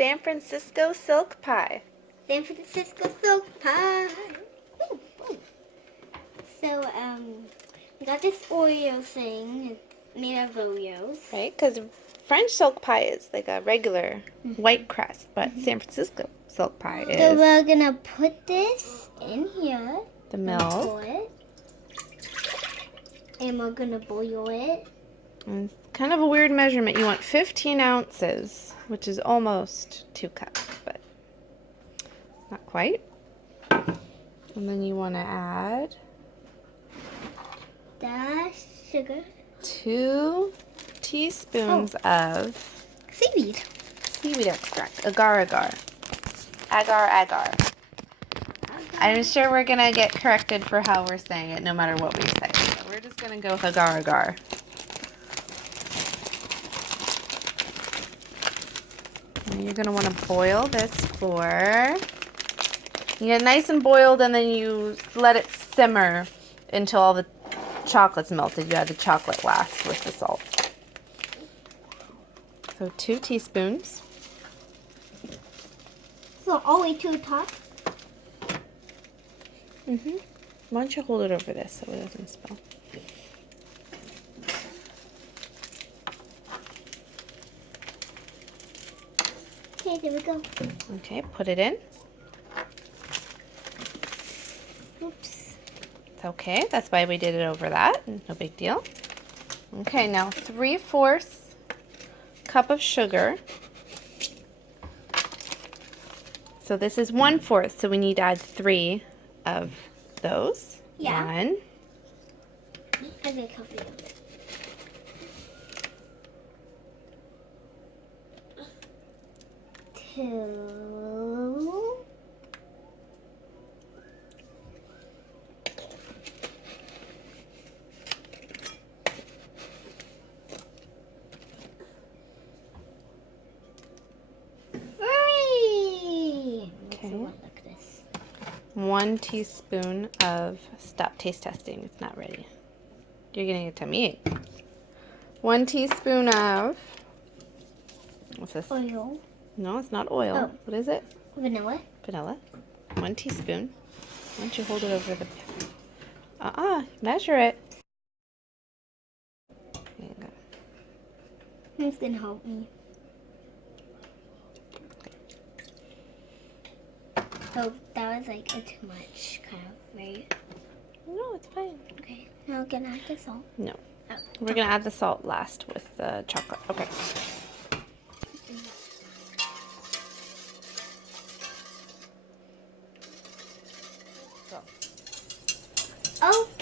San Francisco silk pie. San Francisco silk pie. Ooh, ooh. So, we got this Oreo thing. It's made of Oreos. Right? Because French silk pie is like a regular white crust, but San Francisco silk pie So is we're gonna put this in here. the milk. Pour it. And we're gonna boil it. And it's kind of a weird measurement. You want 15 ounces, which is almost 2 cups, but not quite. And then you want to add The sugar. 2 teaspoons of Seaweed. seaweed extract, agar-agar. Agar-agar. I'm sure we're going to get corrected for how we're saying it no matter what we say. So we're just going to go with agar-agar. And you're going to want to boil this for... You get it nice and boiled, and then you let it simmer until all the chocolate's melted. You add the chocolate last with the salt. So 2 teaspoons. So all the way to the top. Why don't you hold it over this so it doesn't spill? Okay, there we go. Okay, put it in. Oops. It's okay. That's why we did it over that. No big deal. Okay, now 3/4 cup of sugar. So this is 1/4, so we need to add 3 of those. Yeah. 1, I get coffee of it. 2. Three. Okay. Look at this. 1 teaspoon of, stop taste testing, it's not ready. You're getting it to me. 1 teaspoon of, what's this? Oil. No, it's not oil. Oh. What is it? Vanilla. Vanilla. 1 teaspoon. Why don't you hold it over the... measure it. There you go. Who's gonna help me? Oh, that was like a too much, kind of, right? No, it's fine. Okay, now we're gonna add the salt. No. Oh. We're going to add the salt last with the chocolate. Okay.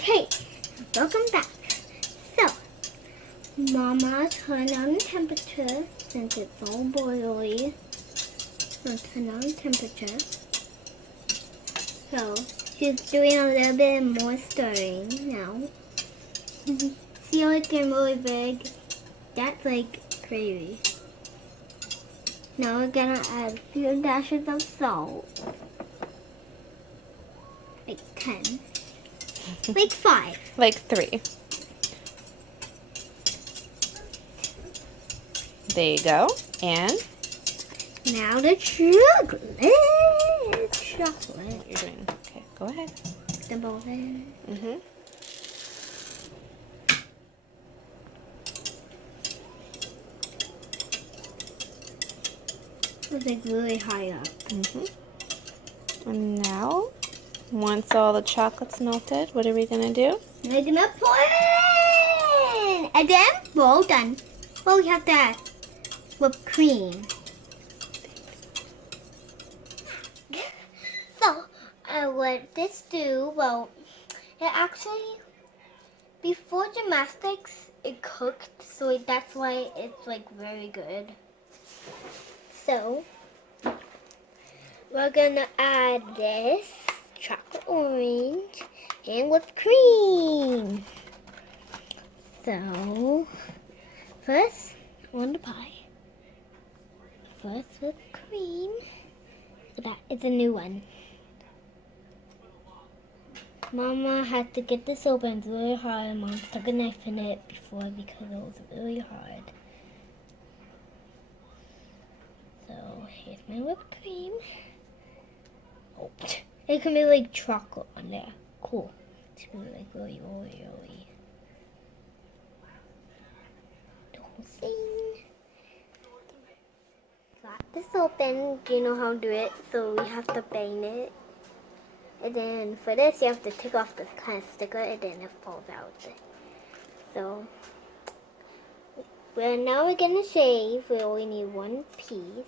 Okay, welcome back. So, Mama turned on the temperature since it's all boily. So turn on the temperature. So, she's doing a little bit more stirring now. See how it's getting really big? That's like crazy. Now we're gonna add a few dashes of salt. Like 10. Like 5. Like 3. There you go. And Now the chocolate. what you're doing. Okay, go ahead. The bowl in. Mm-hmm. It's like really high up. Mm-hmm. And now, once all the chocolate's melted, what are we going to do? We're gonna pour it in. And then we're all done. Well, we have to add whipped cream. So, what this do? Well, it actually, before gymnastics, it cooked, so that's why it's like very good. So, we're gonna add this chocolate orange and whipped cream. So, first on the pie. First whipped cream. That is a new one. Mama had to get this open. It's really hard. Mom stuck a knife in it before because it was really hard. So here's my whipped cream. Oh, it can be like chocolate on there. Cool. It's gonna be like really oily. The whole thing. Got this open. Do you know how to do it? So we have to bang it. And then for this, you have to take off this kind of sticker, and then it falls out. So now we're gonna shave. We only need one piece.